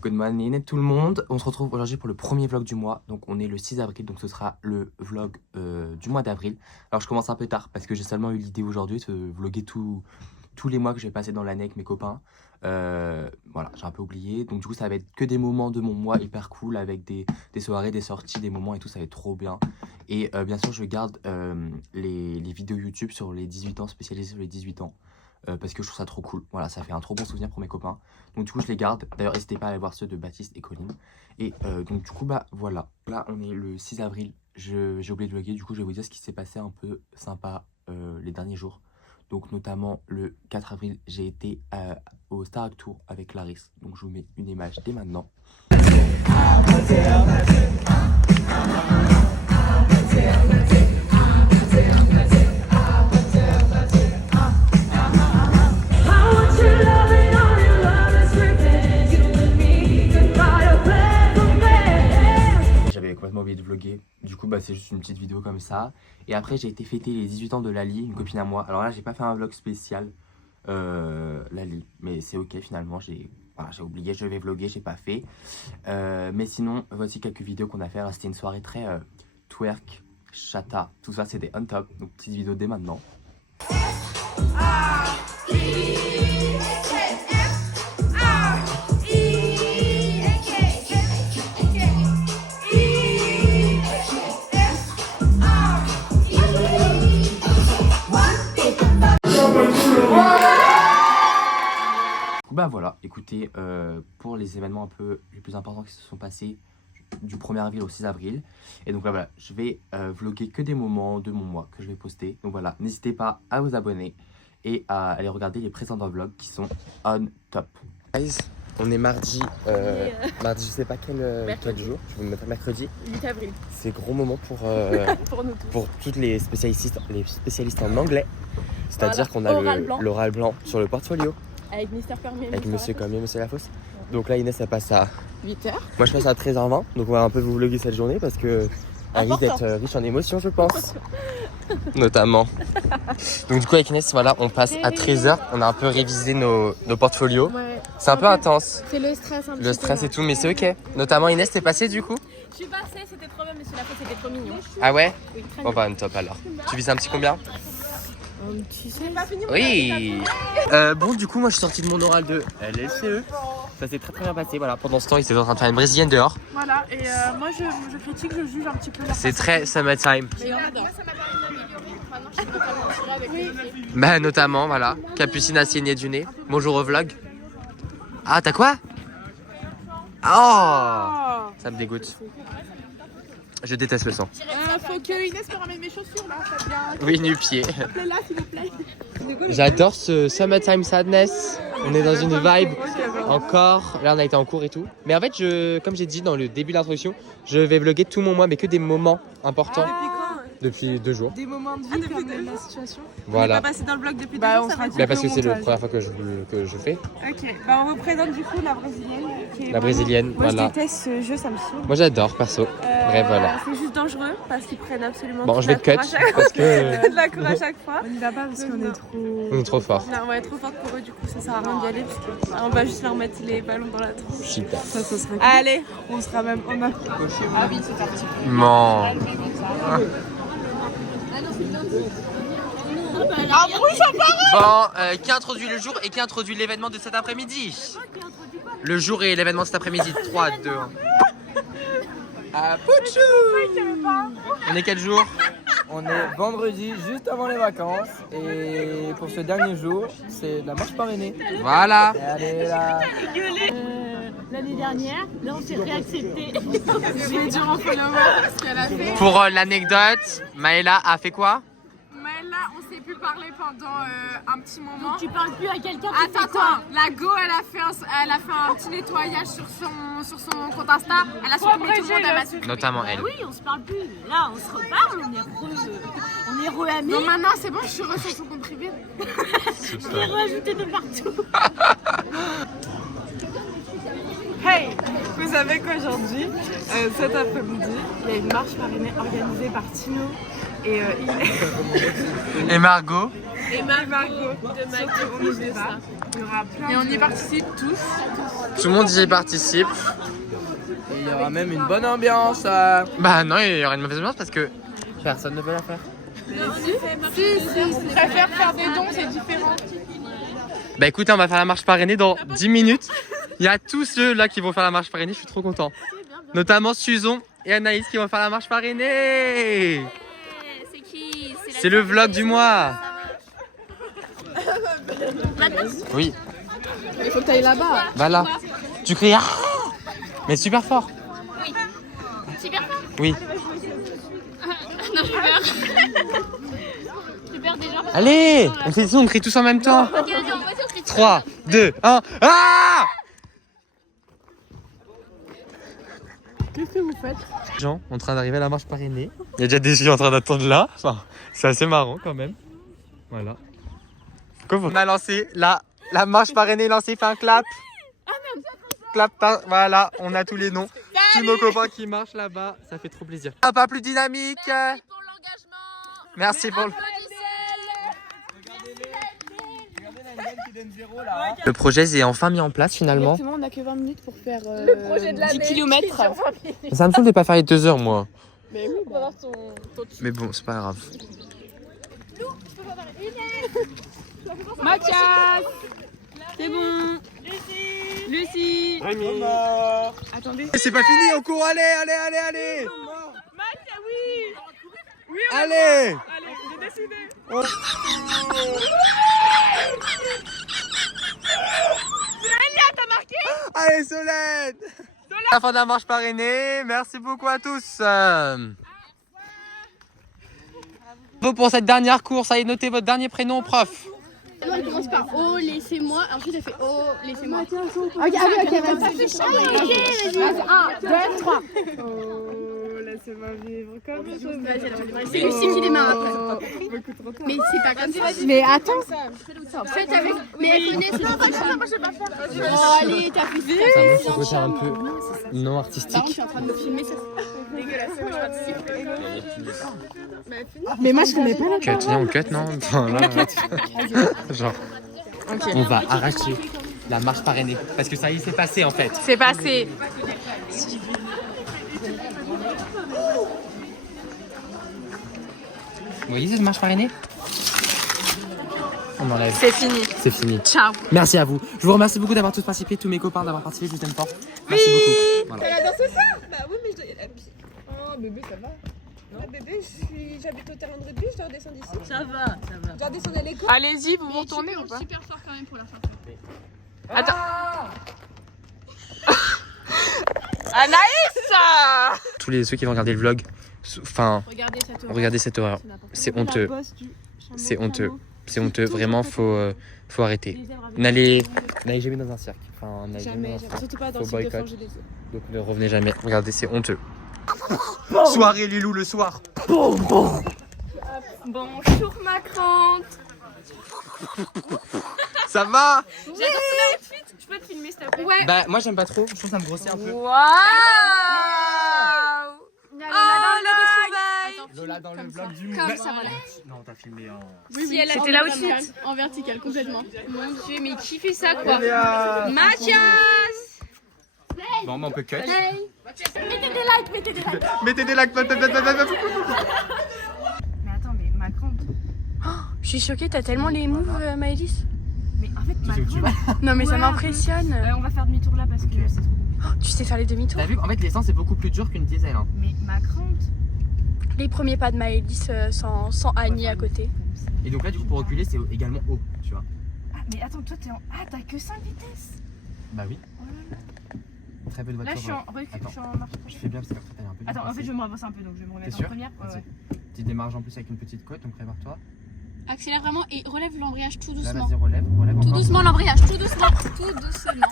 Good morning tout le monde, on se retrouve aujourd'hui pour le premier vlog du mois. Donc on est le 6 avril, donc ce sera le vlog du mois d'avril. Alors je commence un peu tard parce que j'ai seulement eu l'idée aujourd'hui de vlogger tous les mois que je vais passer dans l'année avec mes copains. Voilà, j'ai un peu oublié. Donc du coup ça va être que des moments de mon mois hyper cool avec des soirées, des sorties, des moments et tout, ça va être trop bien. Et bien sûr je garde les vidéos YouTube sur les 18 ans, spécialisées sur les 18 ans. Parce que je trouve ça trop cool, voilà, ça fait un trop bon souvenir pour mes copains. Donc du coup je les garde, d'ailleurs n'hésitez pas à aller voir ceux de Baptiste et Colline. Et donc du coup bah voilà, là on est le 6 avril, j'ai oublié de vlogger. Du coup je vais vous dire ce qui s'est passé un peu sympa les derniers jours. Donc notamment le 4 avril j'ai été au Starac Tour avec Clarisse. Donc je vous mets une image dès maintenant. Complètement oublié de vlogger, du coup bah c'est juste une petite vidéo comme ça. Et après j'ai été fêter les 18 ans de Lali, une copine à moi. Alors là j'ai pas fait un vlog spécial Lali, mais c'est ok finalement, j'ai oublié, je vais vlogger, j'ai pas fait. Mais sinon voici quelques vidéos qu'on a fait. C'était une soirée très twerk, chata, tout ça c'était on top. Donc petite vidéo dès maintenant. Bah voilà, écoutez, pour les événements un peu les plus importants qui se sont passés du 1er avril au 6 avril. Et donc là, voilà, je vais vlogger que des moments de mon mois que je vais poster. Donc voilà, n'hésitez pas à vous abonner et à aller regarder les précédents vlogs qui sont on top. Guys, on est mardi, mardi je sais pas quel jour, je vais me mettre mercredi. 8 avril. C'est gros moment pour, pour nous tous. Pour toutes les spécialistes en anglais. C'est-à-dire qu'on a l'oral blanc sur le portfolio. Avec Mister Cormier, avec Monsieur Cormier, Monsieur Lafosse. Ouais. Donc là Inès elle passe à 8h. Moi je passe à 13h20. Donc on va un peu vous vlogger cette journée parce que elle risque d'être riche en émotions je pense. Notamment. Donc du coup avec Inès voilà, on passe à 13h. On a un peu révisé nos portfolios. Ouais. C'est un peu intense. C'est le stress un petit peu. Le stress et tout, mais c'est ok. Notamment Inès, t'es passée du coup? Je suis passée, c'était trop bien Monsieur Lafosse, c'était trop mignon. Ah ouais? Oui, bon bah on top alors. Tu vises un petit combien? Tu sais pas fini. Oui. Bon du coup moi je suis sorti de mon oral de LSCE. Ça s'est très bien passé, voilà. Pendant ce temps, ils étaient en train de faire une brésilienne dehors. Voilà, et moi je critique, je juge un petit peu. C'est très summertime. Mais moi ça m'a permis d'améliorer. Maintenant je peux pas mentir avec les filles. Bah notamment, voilà. Capucine a saigné du nez. Bonjour au vlog. Ah, t'as quoi? Oh, ça me dégoûte. Je déteste le sang. Faut que Inès me ramène mes chaussures là, ça vient. Oui, nu-pied. Là, s'il vous plaît. J'adore ce Summertime Sadness. On est dans une vibe encore. Là, on a été en cours et tout. Mais en fait, comme j'ai dit dans le début de l'introduction, je vais vlogger tout mon mois, mais que des moments importants. Depuis quand? Depuis 2 jours. Des moments de vie comme la situation. Voilà. On n'est pas passé dans le vlog depuis 2 jours, ça va Bah parce que c'est la première fois que je fais. Ok, bah on vous présente du coup la brésilienne. La brésilienne, moi, voilà. Je déteste ce jeu, ça me saoule. Moi j'adore perso. Bref, voilà. C'est juste dangereux parce qu'ils prennent absolument bon, je vais te cut parce que. de la cour à chaque fois. On n'y va pas parce qu'on est trop. On est trop fort. Non, on va être trop fort pour eux, du coup ça sert à rien d'y aller parce que on va juste leur mettre les ballons dans la tronche. Super. Ça serait cool. Allez, on sera même. Ah oui, c'est parti. Non. Bon, qui introduit le jour et qui introduit l'événement de cet après-midi? Le jour et l'événement de cet après-midi. 3, 2, 1. On est quel jour? On est vendredi, juste avant les vacances. Et pour ce dernier jour, c'est de la marche parrainée. Voilà. Allez là. L'année dernière, là on s'est réaccepté. Je vais dire en follower ce qu'elle a fait. Pour l'anecdote, Maëla a fait quoi? Maëla, on s'est plus parlé pendant un petit moment. Donc tu parles plus à quelqu'un. Attends, la Go, elle a fait un petit nettoyage sur son compte Insta. Elle a supprimé tout le monde, elle m'a supprimé. Notamment elle. Oui, on se parle plus. Là, on se reparle, on est re-amis. Non, maintenant c'est bon, je suis sur son compte privé. Je l'ai rajouté de partout. Hey, vous savez qu'aujourd'hui, cet après-midi, il y a une marche parrainée organisée par Tino et Et Margot. Et Margot de Maquis. Et on y participe tous. Tout le monde y participe. Et il y aura même une bonne ambiance. Bah non, il y aura une mauvaise ambiance parce que personne ne peut la faire. Si, je préfère faire des dons, c'est différent. Bah écoutez, on va faire la marche parrainée dans 10 minutes. Il y a tous ceux là qui vont faire la marche parrainée, je suis trop content. Notamment Suzon et Anaïs qui vont faire la marche parrainée. C'est qui? C'est le vlog du mois. Oui. Il faut que tu ailles là-bas. Va là. Tu cries ah, mais super fort. Super fort? Oui. Non, j'ai peur. J'ai peur déjà. Allez, on crie tous en même temps. Ok, vas-y, on va sur 3, 2, 1. Ah! Qu'est-ce que vous faites? Gens en train d'arriver à la marche parrainée. Il y a déjà des filles en train d'attendre là. Enfin, c'est assez marrant quand même. Voilà. On a lancé la marche parrainée lancée. Fais un clap. Clap. Voilà, on a tous les noms. Tous nos copains qui marchent là-bas. Ça fait trop plaisir. Un pas plus dynamique. Merci pour l'engagement. Merci pour le... Le projet est enfin mis en place finalement. Exactement, on n'a que 20 minutes pour faire le projet de 10 km. Ça me saoule de pas faire les 2 heures moi. Mais oui, on va voir ton Mais bon, c'est pas grave. Mathias. C'est bon. Lucie. Attendez. C'est pas fini, on court, allez. Mathias, oui. Allez. Allez, j'ai décidé. Allez Solène. La fin de la marche parrainée, merci beaucoup à tous. Bravo pour cette dernière course, allez noter votre dernier prénom prof. Moi, elle commence par oh, laissez-moi. Ensuite, elle fait oh, laissez-moi. Ok, vas-y. 1, 2, 3. Oh, laissez-moi vivre comme je C'est Lucie qui démarre après. Mais c'est pas comme ça. Mais attends. Faites avec. Mais elle connaît, c'est pas ça. Oh, allez, t'as fait ça. Ça montre ce côté un peu non Par contre, je artistique. suis en train de me filmer ça. Mais moi, je connais pas la Cut, viens on cut non enfin, là, genre, on va arracher la marche parrainée. Parce que ça y est, c'est passé en fait. C'est passé. Vous voyez cette marche parrainée? On enlève. C'est fini. C'est fini. Ciao. Merci à vous. Je vous remercie beaucoup d'avoir tous participé, tous mes copains d'avoir participé, je vous aime fort. Merci beaucoup. Voilà. Elle a dansé ça? Bah oui, mais je dois y aller à pied. Oh, bébé, ça va? Non, bébé, j'habite au terrain de rugby, je dois redescendre ici. Ça va, ça va. Je dois redescendre à l'école. Allez-y, vous vous retournez ou pas? Super fort quand même pour la fin. Anaïs. Tous ceux qui vont regarder le vlog, enfin, Regardez cette horreur. regardez cette horreur. C'est honteux. C'est honteux. C'est honteux. Vraiment, faut arrêter. N'allez jamais dans un cirque. Enfin, n'allez Jamais, dans un cirque. surtout pas dans Faut le sud de boycott. Forges des Eaux. Donc ne revenez jamais. Regardez, c'est honteux. Soirée les loups le soir. Bonjour ma grande. Ça va? Je peux te filmer, s'il te plaît? Ouais. Bah moi j'aime pas trop. Je trouve que ça me grossit un peu. Waouh. Lola dans le vlog du Comme ça, voilà. Non, t'as filmé en... C'était là aussi. En vertical, complètement. Mon dieu, mais qui fait ça quoi? Mathias. Mathias. Bon, bah, on peut cut. Mettez des likes, mettez des likes. Mettez des likes. Mais attends, mais ma grande. Je suis choquée, t'as tellement les moves, Maëlys. Mais en fait, ma Tu sais où tu grande. Non, mais ça Ouais, m'impressionne. On va faire demi-tour là parce que c'est trop compliqué. Tu sais faire les demi-tours. T'as vu qu'en fait l'essence est beaucoup plus dur qu'une diesel. Hein. Mais ma grande. Les premiers pas de Maëlys sans Annie à côté. Et donc là du coup pour reculer c'est également haut, tu vois. Ah, mais attends, toi t'es en. Ah, t'as que 5 vitesses. Bah oui. Oh là là. Très peu de voitures. Là, je suis en recul, je suis en marche. Je fais bien parce qu'après t'as un peu. Attends, en fait, je vais me revancer un peu donc je vais me remettre T'es en sûr? première. Ouais, Vas-y. ouais. Petit démarrage en plus avec une petite côte, donc prépare-toi. Accélère vraiment et relève l'embrayage tout Là doucement. vas-y relève Tout encore. doucement l'embrayage, tout doucement. Tout doucement.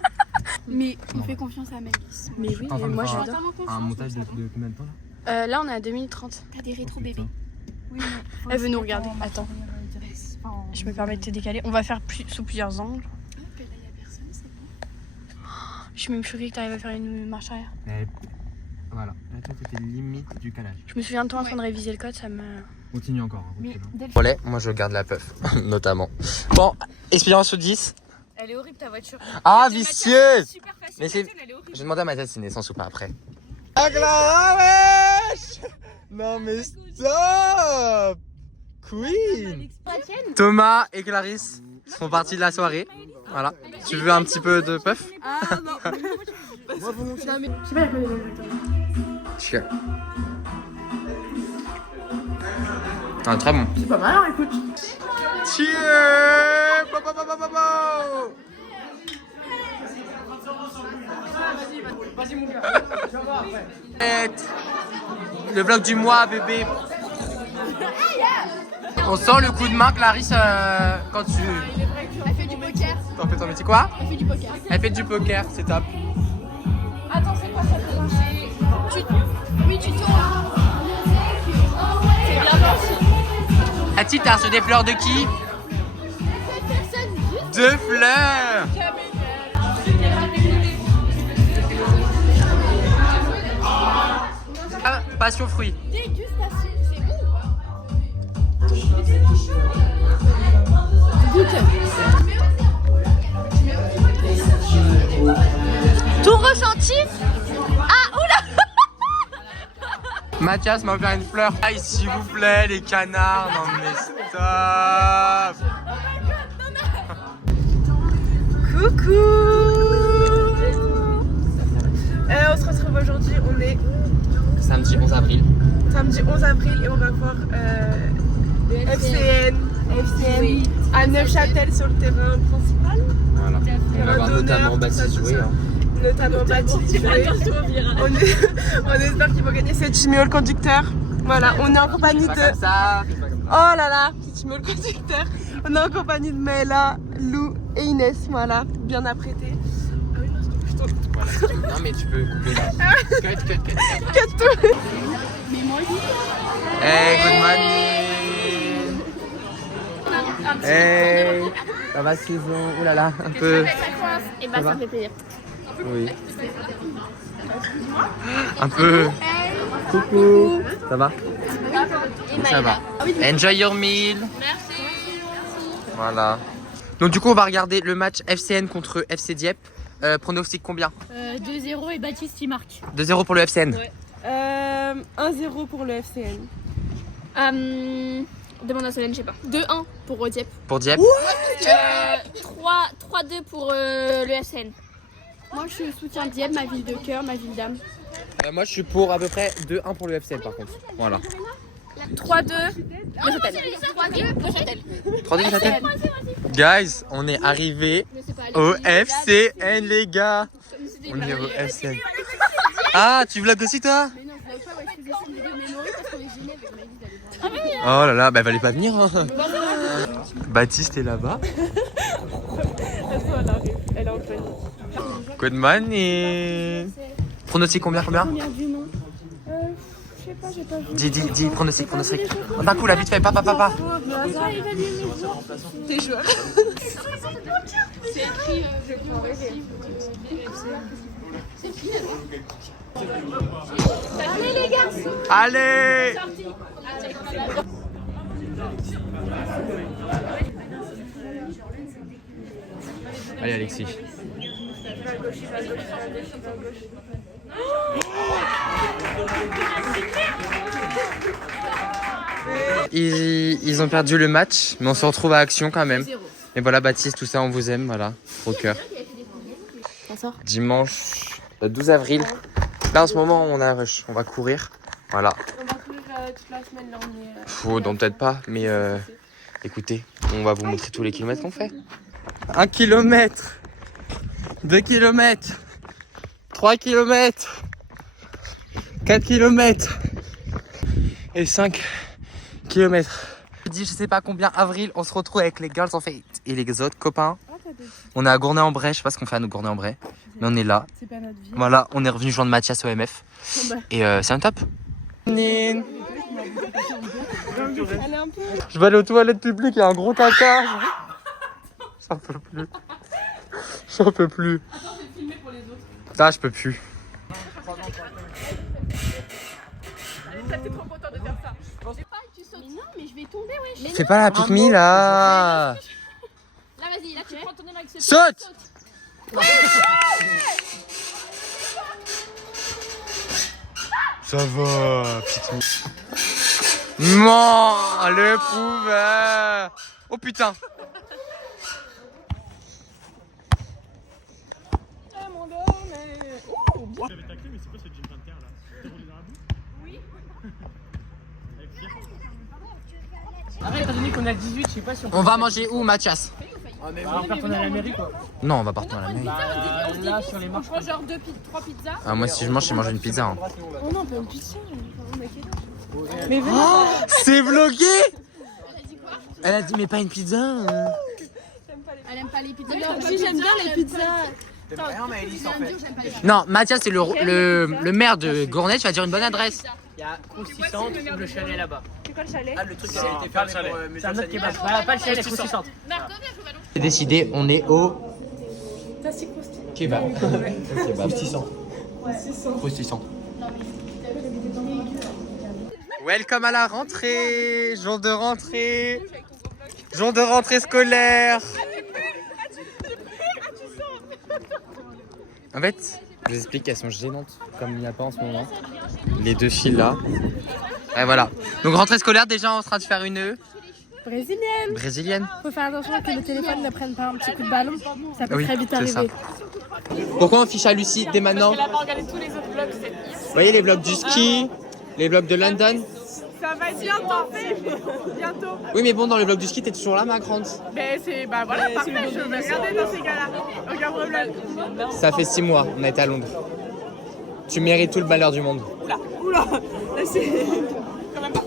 Mais on fait confiance à Maëlys. Mais oui, T'es en train de moi faire j'adore. un montage de combien de temps là? Là on est à 2 minutes 30. T'as des rétro bébés. Oui, mais faut Elle veut aussi nous mettre regarder. en marche Attends. arrière, direct. Enfin, Je me permets de te décaler. On va faire sous plusieurs angles. Je suis même choquée que tu arrives à faire une marche arrière. Et voilà. Là toi t'étais limite du calage. Je me souviens de toi en train de réviser le code, ça me... Continue encore. Relais, moi je garde la puff, notamment. Bon, expérience sur 10. Elle est horrible ta voiture. Ah, vicieux! Super facile. Mais c'est- elle est horrible. Je vais demander à Mathias s'il est naissance ou pas après. Ah, Clara, wesh! Non mais stop! Queen! Thomas et Clarisse font partie de la soirée. Voilà. Tu veux un petit peu de puff? Ah non. Cheers. Ah, très bon. C'est pas mal, hein, écoute. Cheers! Bo, bo, bo, bo, bo, bo. Le vlog du mois, bébé. On sent le coup de main, Clarisse, quand tu... Elle fait du poker. T'en fais ton métier quoi? Elle fait du poker. Elle fait du poker, c'est top. Attends, c'est quoi ça peut marcher? Oui, tu tournes. C'est bien parti. Ah, tu t'as reçu des fleurs de qui? Deux fleurs. Ah, passion fruit. Dégustation, c'est bon ou pas? Goûte. Ton ressenti? Ah, oula! Mathias m'a offert une fleur. Aïe, s'il vous plaît, les canards. Non mais stop. Coucou. On se retrouve aujourd'hui, on est Samedi 11 avril. samedi 11 avril et on va voir FCN à Neufchâtel sur le terrain principal. Voilà. On va voir d'honneur, notamment tout ça, Baptiste tout jouer. ça. Hein. Notamment Baptiste jouer. On espère qu'il va gagner. C'est Timéo le conducteur. Voilà, on est en compagnie de... Pas comme ça. Oh là là, c'est Timéo le conducteur. On est en compagnie de Maëla, Lou et Inès. Voilà, bien apprêtés. Non mais tu peux couper là. Cut. Cut tout. Hey, good morning. Hey, ça va saison. Ouh là là, un peu. Et bah, ça me fait plaisir. Oui. Un peu. Coucou. Ça va? Ça va. Enjoy your meal. Merci. Voilà. Donc du coup on va regarder le match FCN contre FC Dieppe. Pronostic combien? 2-0 et Baptiste il marque. 2-0 pour le FCN. 1-0 pour le FCN. Demande à Solène, je sais pas. 2-1 pour Dieppe. Pour Dieppe. 3-2 pour le FCN. Moi je soutiens Dieppe, ma ville de cœur, ma ville d'âme. Moi je suis pour à peu près 2-1 pour le FCN par contre. Voilà. 3-2. Neuchâtel. 3-2 Neuchâtel. 3-2 Neuchâtel. Guys, on est arrivé au FCN les gars. On est au FCN. Ah, tu vlogs aussi toi? Mais non, je vlog pas, ouais, je faisais une vidéo mémorisée parce qu'on est gênés avec ma vie d'aller voir. Oh là là, bah fallait pas venir hein. Baptiste est là-bas. Elle est en panique. Good morning. Pronostic combien? Je sais pas, j'ai pas vu. Dis, pronostic. Oh, d'un coup, là, vite fait, papa. Tes joueurs. C'est écrit, je peux rêver. C'est écrit, allez les gars. Allez. Allez, Alexis. Ils ont perdu le match, mais on se retrouve à Action quand même. Et voilà, Baptiste, tout ça, on vous aime, voilà, au cœur. Dimanche 12 avril. Là, en ce moment, on a rush, on va courir. Voilà. On va courir toute la semaine là, on est. Non, peut-être pas, mais écoutez, on va vous montrer tous les kilomètres qu'on fait. 1 kilomètre, 2 kilomètres, 3 kilomètres, 4 kilomètres et 5 kilomètres. Je sais pas combien avril, on se retrouve avec les girls en fait et les autres copains. On est à Gournay-en-Bray, je sais pas ce qu'on fait à nous Gournay-en-Bray, mais on est là. C'est pas notre vie. Voilà, on est revenu joindre Mathias au MF et c'est un top. Elle est un peu. Je vais aller aux toilettes publiques, il y a un gros caca. J'en peux plus. Ah, je peux plus. Mais non, mais je vais tomber, ouais. Fais pas la pique me là. Là, vas-y, là, tu prends ton élan avec ce Saute. Ça va, pique me. Non, le prouve. Oh putain. J'avais taclé, mais c'est quoi ce Jim Panther là? T'as roulé dans la boue? Oui. Avec Pierre. Après, étant donné qu'on a 18, je sais pas si On va manger où, Mathias? on va retourner à la mairie quoi. Non, on va pas retourner à la mairie. Là, sur les marches. On prend genre 3 pizzas. Ah, moi, si je mange, je mange une pizza. Hein. Oh non, pas une pizza. C'est vlogué. Elle a dit, mais pas une pizza. Elle aime pas les pizzas. Si, j'aime bien les pizzas. T'aimes rien, mais Elise en fait. Non, Mathias, c'est le maire de Gournay. Tu vas dire une bonne adresse. Il y a consistante ou le chalet là-bas. C'est quoi le chalet? Ah, le truc qui a été fermé pour c'est un autre kebab. Voilà, pas le chalet, consistante. C'est décidé, on est au kebab. Croustissant. Croustissant. Welcome à la rentrée. Jour de rentrée. Jour de rentrée scolaire. En fait, je vous explique qu'elles sont gênantes, comme il n'y a pas en ce moment. Les deux filles là. Et voilà. Donc rentrée scolaire, déjà en train de faire une Brésilienne. brésilienne. Faut faire attention que le téléphone ne prenne pas un petit coup de ballon. Ça peut Oui, très vite c'est ça. arriver. Pourquoi on fiche à Lucie dès maintenant? Elle a pas regardé tous les autres vlogs, c'est Vous voyez les vlogs du ski, les vlogs de London. Ça va être bientôt fait. Bientôt. Oui, mais bon, dans les vlogs du ski, t'es toujours là, ma grande. Ben c'est bah voilà, parfait, je vais regarder dans ces cas-là. Aucun problème. Ça fait 6 mois, on a été à Londres. Tu mérites tout le malheur du monde. Oula, là c'est quand même pas.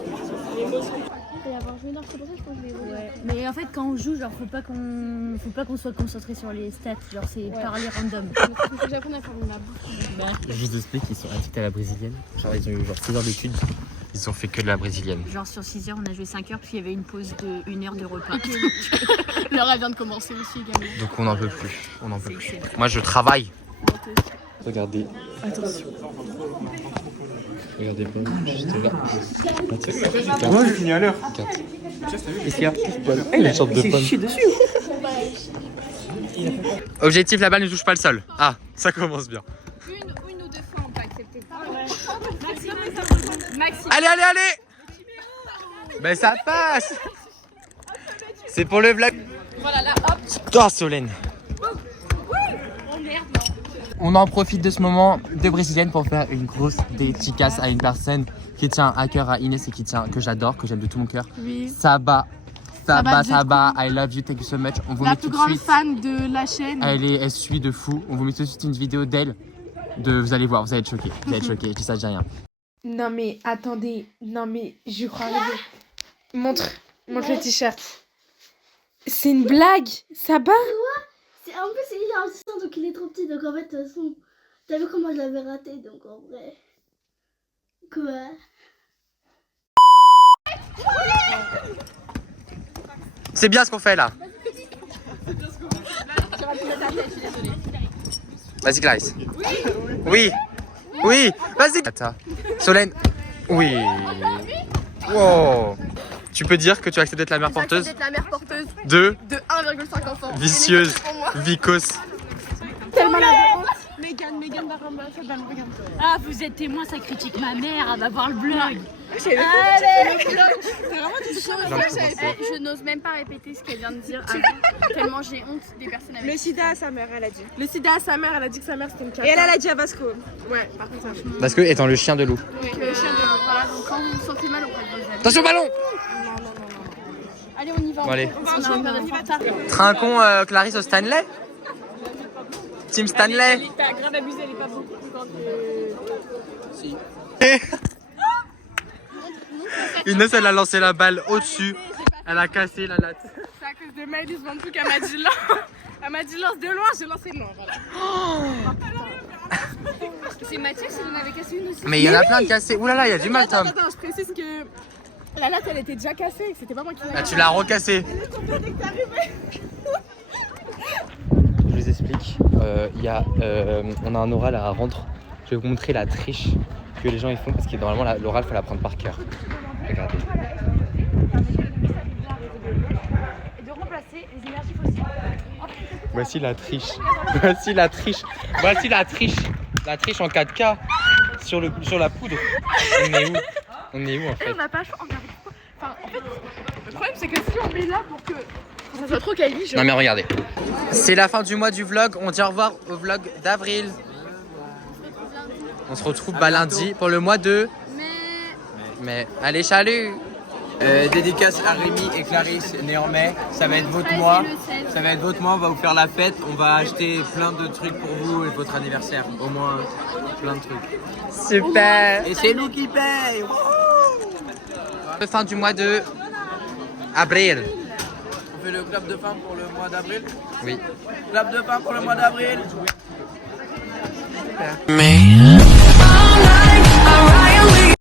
Mais en fait, quand on joue, genre, faut pas qu'on soit concentré sur les stats. Genre, c'est parler random. Faut que j'apprenne à faire ma bouche. Je vous explique qu'ils sont addicts à la brésilienne. Genre, ils ont eu genre 6 heures d'études. Ils ont fait que de la brésilienne. Genre, sur 6 heures, on a joué 5 heures, puis il y avait une pause de 1 heure de repas. L'heure, elle vient de commencer aussi également. Donc on n'en peut plus. On n'en peut plus. Moi, je travaille. Regardez. Attention. Regardez pas, juste là. Moi j'ai fini à l'heure. Qu'est-ce qu'il y a? Une sorte de pomme. dessus. Objectif, la balle ne touche pas le sol. Ah, ça commence bien. Une ou deux fois, on peut accepter. Allez, allez, allez! Ben ça passe! C'est pour le vlog. Voilà, là, hop. Oh, Solène. On en profite de ce moment de brésilienne pour faire une grosse dédicace à une personne qui tient à cœur à Inès et que j'adore, que j'aime de tout mon cœur. Oui. Saba, I love you, thank you so much. On vous La met plus tout de grande suite. fan de la chaîne. Elle suit de fou. On vous met tout de suite une vidéo d'elle. Vous allez voir, vous allez être choqués. Vous allez être choqués, je dis ça, je dis rien. Non mais attendez, non mais je crois rêver. Montre le t-shirt. C'est une blague, ça bat. En plus, il est insistant, donc il est trop petit. Donc en fait, de toute façon, t'as vu comment je l'avais raté. Donc en vrai. Quoi? C'est bien ce qu'on fait là. Vas-y, Clarisse. Oui. Oui. Vas-y. Attends. Solène. Oui. Wow. Tu peux dire que tu acceptes d'être la mère porteuse D'être la mère porteuse de de 1,5 enfants. vicieuse, vicos. Tellement la Megan Baramba, ça va me regarder. Ah, vous êtes témoin, ça critique ma mère, elle va voir le blog. Je n'ose même pas répéter ce qu'elle vient de dire avant, tellement j'ai honte des personnes avec Le sida à sa mère, elle a dit. Le sida à sa mère, elle a dit que sa mère c'était une cata. Et elle a dit à Vasco. Ouais, par contre, ça. Parce que étant le chien de loup. le chien de voilà, donc quand vous vous sentez mal, on peut vous avis. Attention ballon. Allez, on y va. Bon, allez. On va en retard. Trinquons Clarisse au Stanley. Team Stanley. T'as grave abusé, elle est pas beaucoup plus grande que... Si. Inès, elle a lancé la balle au-dessus. Elle a cassé la latte. C'est à cause de Maëlys Vantou qu'elle m'a dit là. Elle m'a dit lance de loin, j'ai lancé de loin, voilà. C'est Mathias, il en avait cassé une aussi. Mais il y en a plein de cassés. Ouh là là, il y a du mal, Tom. Attends, je précise que la latte, elle était déjà cassée, c'était pas moi qui l'ai Ah, tu l'as recassé. Je vous explique. On a un oral à rendre. Je vais vous montrer la triche que les gens ils font parce que normalement l'oral, il faut l'apprendre par cœur. Regardez. Voici la triche. Voici la triche. Voici la triche. La triche en 4K sur la poudre. On est où en fait? On n'a pas le choix. Enfin, en fait, le problème c'est que si on met là pour que ça soit trop quali, Non mais regardez. C'est la fin du mois du vlog. On dit au revoir au vlog d'avril. On se retrouve lundi pour le mois de mai. Allez, salut. Dédicace à Rémi et Clarisse, né en mai. Ça va être votre mois. Ça va être votre mois. On va vous faire la fête. On va acheter plein de trucs pour vous et votre anniversaire. Au moins plein de trucs. Super. Et c'est nous qui paye. Fin du mois de avril. On fait le clap de fin pour le mois d'avril. Oui. Clap de fin pour le mois d'avril. Mais